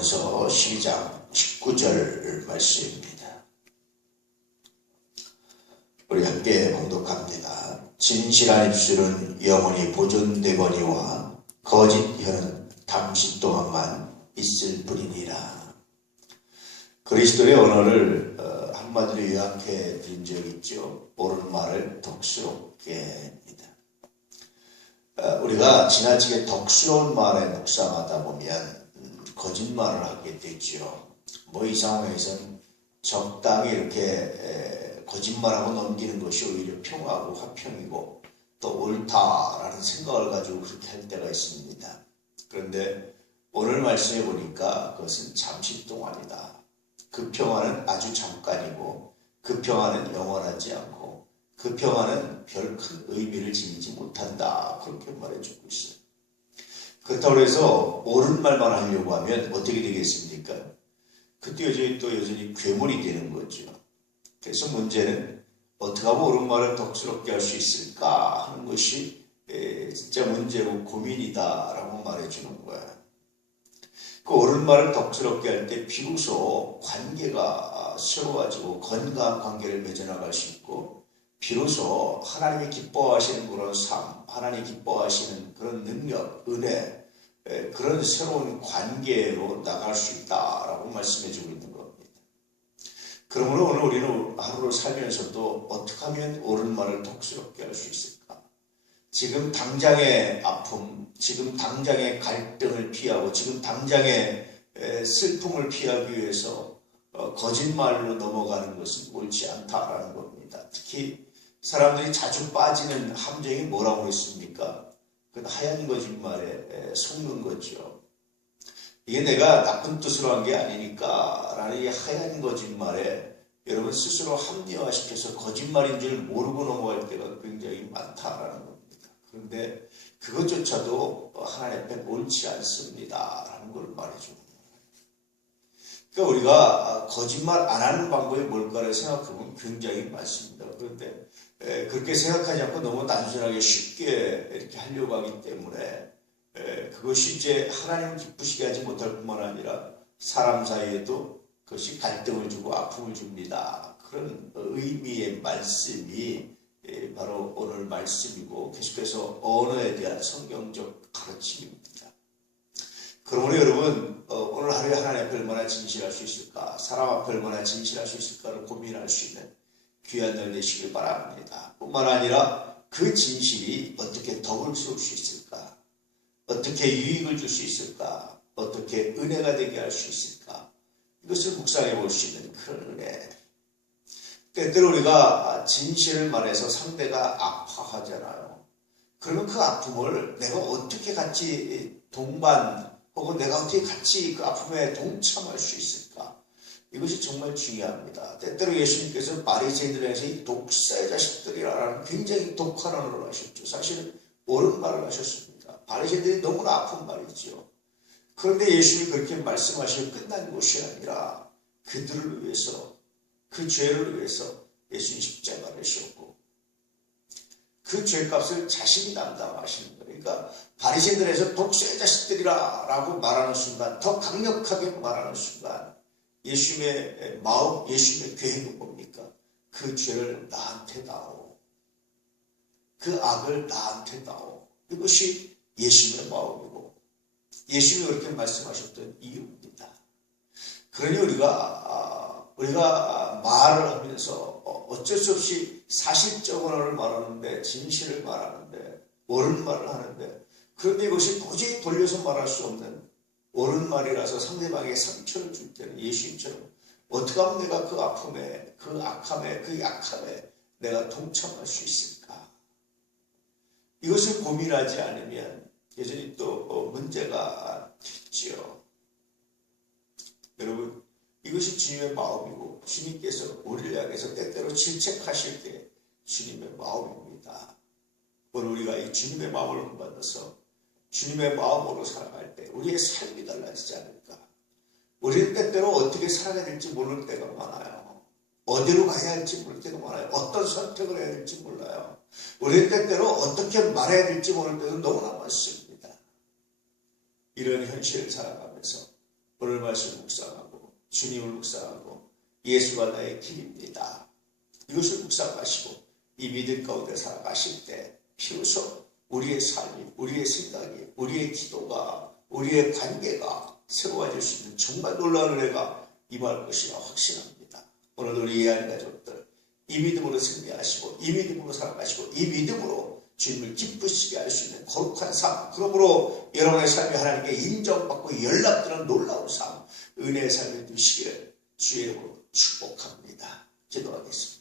고린도전서 12장 19절 말씀입니다. 우리 함께 봉독합니다. 진실한 입술은 영원히 보존되거니와 거짓 혀는 잠시 동안만 있을 뿐이니라. 그리스도의 언어를 어, 한마디로 요약해 드린 적 있죠. 옳은 말을 덕스럽게 합니다. 어, 우리가 지나치게 덕스러운 말에 묵상하다 보면 음, 거짓말을 하게 되죠. 뭐이 상황에서는 적당히 이렇게 에, 거짓말하고 넘기는 것이 오히려 평화고 화평이고 또 옳다라는 생각을 가지고 그렇게 할 때가 있습니다. 그런데 오늘 말씀해 보니까 그것은 잠시 동안이다. 그 평화는 아주 잠깐이고 그 평화는 영원하지 않고 그 평화는 별 큰 의미를 지니지 못한다. 그렇게 말해주고 있어요. 그렇다고 해서 옳은 말만 하려고 하면 어떻게 되겠습니까? 그때 여전히 또 여전히 괴물이 되는 거죠. 그래서 문제는 어떻게 하면 옳은 말을 덕스럽게 할 수 있을까 하는 것이 진짜 문제고 고민이다라고 말해주는 거야. 그 옳은 말을 덕스럽게 할 때 비로소 관계가 새로워지고 건강한 관계를 맺어나갈 수 있고 비로소 하나님이 기뻐하시는 그런 삶, 하나님 기뻐하시는 그런 능력, 은혜, 그런 새로운 관계로 나갈 수 있다라고 말씀해 주고 있는 겁니다. 그러므로 오늘 우리는 하루를 살면서도 어떻게 하면 옳은 말을 덕스럽게 할 수 있을까? 지금 당장의 아픔, 지금 당장의 갈등을 피하고 지금 당장의 슬픔을 피하기 위해서 어, 거짓말로 넘어가는 것은 옳지 않다라는 겁니다. 특히 사람들이 자주 빠지는 함정이 뭐라고 했습니까? 그 하얀 거짓말에 속는 거죠. 이게 내가 나쁜 뜻으로 한 게 아니니까 라는 이 하얀 거짓말에 여러분 스스로 합리화시켜서 거짓말인 줄 모르고 넘어갈 때가 굉장히 많다라는 겁니다. 그런데 그것조차도 하나님 앞에 옳지 않습니다. 라는 걸 말해주는 거예요. 그러니까 우리가 거짓말 안 하는 방법이 뭘까를 생각해보면 굉장히 많습니다. 그런데 그렇게 생각하지 않고 너무 단순하게 쉽게 이렇게 하려고 하기 때문에 그것이 이제 하나님 기쁘시게 하지 못할 뿐만 아니라 사람 사이에도 그것이 갈등을 주고 아픔을 줍니다. 그런 의미의 말씀이 바로 오늘 말씀이고 계속해서 언어에 대한 성경적 가르침입니다. 그러므로 여러분 어, 오늘 하루에 하나님 앞에 얼마나 진실할 수 있을까 사람 앞에 얼마나 진실할 수 있을까를 고민할 수 있는 귀한 날 되시길 바랍니다. 뿐만 아니라 그 진실이 어떻게 덕을 쏠수 있을까? 어떻게 유익을 줄 수 있을까? 어떻게 은혜가 되게 할 수 있을까? 이것을 묵상해 볼 수 있는 그런 은혜. 때때로 우리가 진실을 말해서 상대가 아파하잖아요. 그러면 그 아픔을 내가 어떻게 같이 동반 혹은 내가 어떻게 같이 그 아픔에 동참할 수 있을까? 이것이 정말 중요합니다. 때때로 예수님께서 바리새인들에게서 이 독사의 자식들이라는 굉장히 독한 언어를 하셨죠. 사실은 옳은 말을 하셨습니다. 바리새인들이 너무나 아픈 말이죠. 그런데 예수님이 그렇게 말씀하시고 끝난 것이 아니라 그들을 위해서 그 죄를 위해서 예수님 십자가를 지셨고 그 죄값을 자신이 담당하시는. 그러니까 바리새인들에서 독사의 자식들이라 라고 말하는 순간 더 강력하게 말하는 순간 예수님의 마음, 예수님의 계획은 뭡니까? 그 죄를 나한테 다오. 그 악을 나한테 다오. 이것이 예수님의 마음이고 예수님이 그렇게 말씀하셨던 이유입니다. 그러니 우리가 아, 우리가 말을 하면서 어쩔 수 없이 사실적 언어를 말하는데 진실을 말하는데 옳은 말을 하는데 그런데 이것이 도저히 돌려서 말할 수 없는 옳은 말이라서 상대방에게 상처를 줄 때는 예수님처럼 어떻게 하면 내가 그 아픔에, 그 악함에, 그 약함에 내가 동참할 수 있을까? 이것을 고민하지 않으면 여전히 또 어, 문제가 있지요. 여러분, 이것이 주님의 마음이고 주님께서 우리를 향해서 때때로 질책하실 때 주님의 마음입니다. 오늘 우리가 이 주님의 마음을 본받아서 주님의 마음으로 살아갈 때 우리의 삶이 달라지지 않을까. 우리는 때때로 어떻게 살아야 될지 모를 때가 많아요. 어디로 가야 할지 모를 때가 많아요. 어떤 선택을 해야 될지 몰라요. 우리는 때때로 어떻게 말해야 될지 모를 때도 너무나 많습니다. 이런 현실을 살아가면서 오늘 말씀 묵상하고 주님을 묵상하고 예수가 나의 길입니다. 이것을 묵상하시고 이 믿음 가운데 살아가실 때 비로소 우리의 삶이, 우리의 생각이, 우리의 기도가, 우리의 관계가 새로워질 수 있는 정말 놀라운 은혜가 임할 것이라 확신합니다. 오늘 우리 예한 가족들 이 믿음으로 승리하시고 이 믿음으로 살아가시고 이 믿음으로 주님을 기쁘시게 할 수 있는 거룩한 삶 그러므로 여러분의 삶이 하나님께 인정받고 연락되는 놀라운 삶 은혜의 삶이 되시기를 주의 이름으로 축복합니다. 기도하겠습니다.